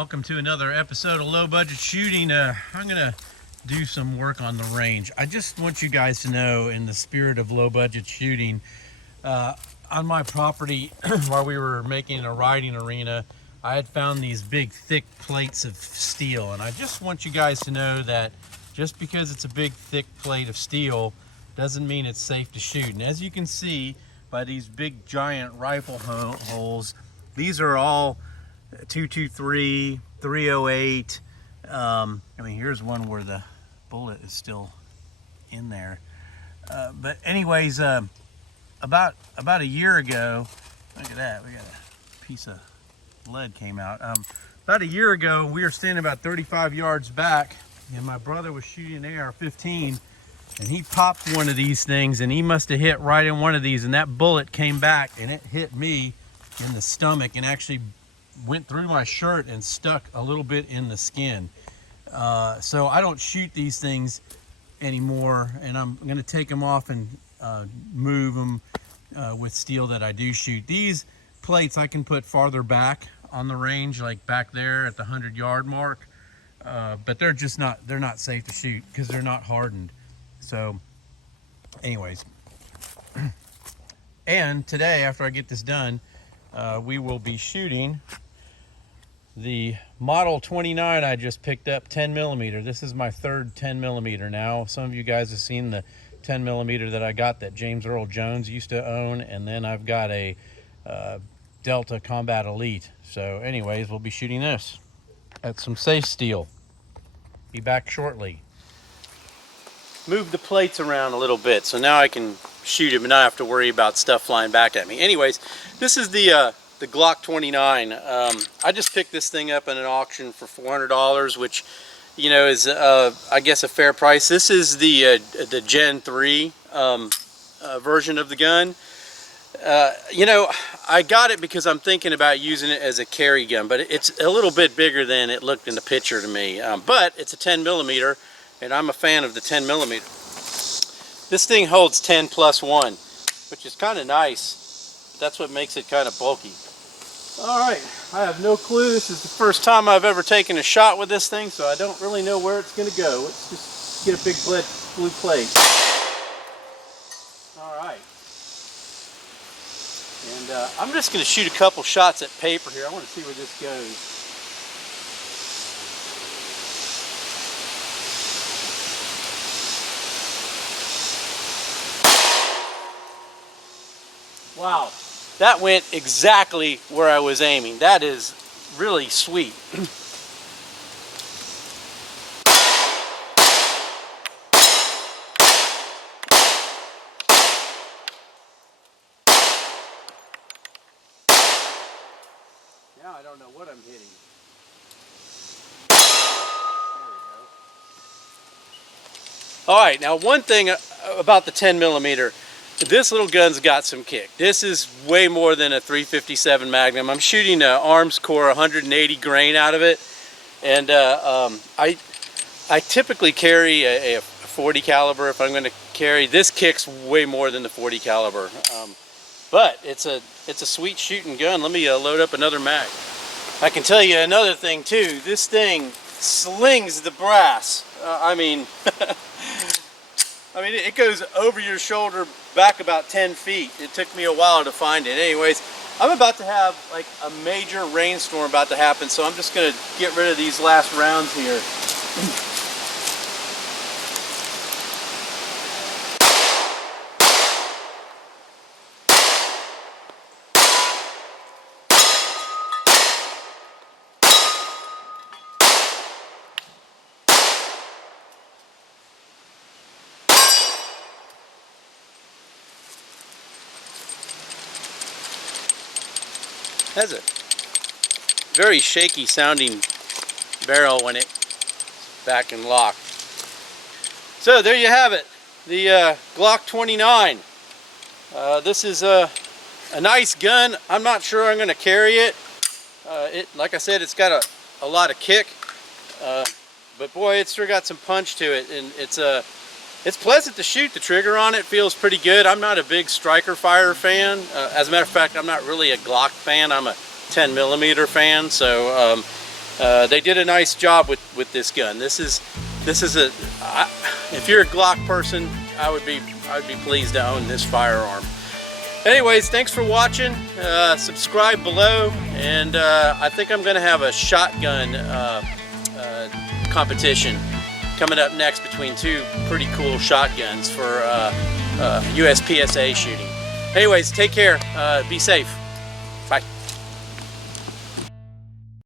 Welcome to another episode of Low Budget Shooting. I'm gonna do some work on the range. I just want you guys to know, in the spirit of low budget shooting, on my property while we were making a riding arena, I had found these big thick plates of steel, and I just want you guys to know that just because it's a big thick plate of steel doesn't mean it's safe to shoot. And as you can see by these big giant rifle holes, these are all 223, 308. I mean, here's one where the bullet is still in there. But anyways, about a year ago, look at that, we got a piece of lead came out. About a year ago, we were standing about 35 yards back, and my brother was shooting an AR-15, and he popped one of these things, and he must have hit right in one of these, and that bullet came back, and it hit me in the stomach and actually went through my shirt and stuck a little bit in the skin. So I don't shoot these things anymore, and I'm going to take them off and move them with steel that I do shoot. These plates I can put farther back on the range, like back there at the 100-yard mark, but they're not safe to shoot because they're not hardened. So anyways, and today, after I get this done, we will be shooting the Model 29 I just picked up, 10 millimeter. This is my third 10 millimeter now. Some of you guys have seen the 10 millimeter that I got that James Earl Jones used to own, and then I've got a Delta Combat Elite. So anyways, we'll be shooting this at some safe steel. Be back shortly. Move the plates around a little bit so now I can shoot it and not have to worry about stuff flying back at me. Anyways, this is the Glock 29. I just picked this thing up in an auction for $400, which, you know, is I guess a fair price. This is the Gen 3 version of the gun. You know, I got it because I'm thinking about using it as a carry gun, but it's a little bit bigger than it looked in the picture to me. But it's a 10 millimeter, and I'm a fan of the 10 millimeter. This thing holds 10+1, which is kind of nice. That's what makes it kind of bulky. Alright, I have no clue. This is the first time I've ever taken a shot with this thing, so I don't really know where it's going to go. Let's just get a big blue plate. Alright. And I'm just going to shoot a couple shots at paper here. I want to see where this goes. Wow. That went exactly where I was aiming. That is really sweet. Now I don't know what I'm hitting. There we go. All right, now one thing about the 10 millimeter. This little gun's got some kick. This is way more than a 357 Magnum. I'm shooting an Arms Core 180 grain out of it, and I typically carry a 40 caliber if I'm going to carry. This kicks way more than the 40 caliber, but it's a sweet shooting gun. Let me load up another mag. I can tell you another thing too. This thing slings the brass. I mean. I mean, it goes over your shoulder back about 10 feet. It took me a while to find it. Anyways, I'm about to have like a major rainstorm about to happen, so I'm just going to get rid of these last rounds here. Has a very shaky sounding barrel when it's back and locked. So there you have it, the Glock 29. This is a nice gun. I'm not sure I'm going to carry it. Like I said, it's got a lot of kick, but boy, it's sure got some punch to it, and it's pleasant to shoot. The trigger on it feels pretty good. I'm not a big striker fire fan. As a matter of fact, I'm not really a Glock fan. I'm a 10 millimeter fan. So They did a nice job with this gun. This is if you're a Glock person, I would be pleased to own this firearm. Anyways, thanks for watching. Subscribe below, and I think I'm gonna have a shotgun competition coming up next between two pretty cool shotguns for US PSA shooting. Anyways, take care. Be safe. Bye.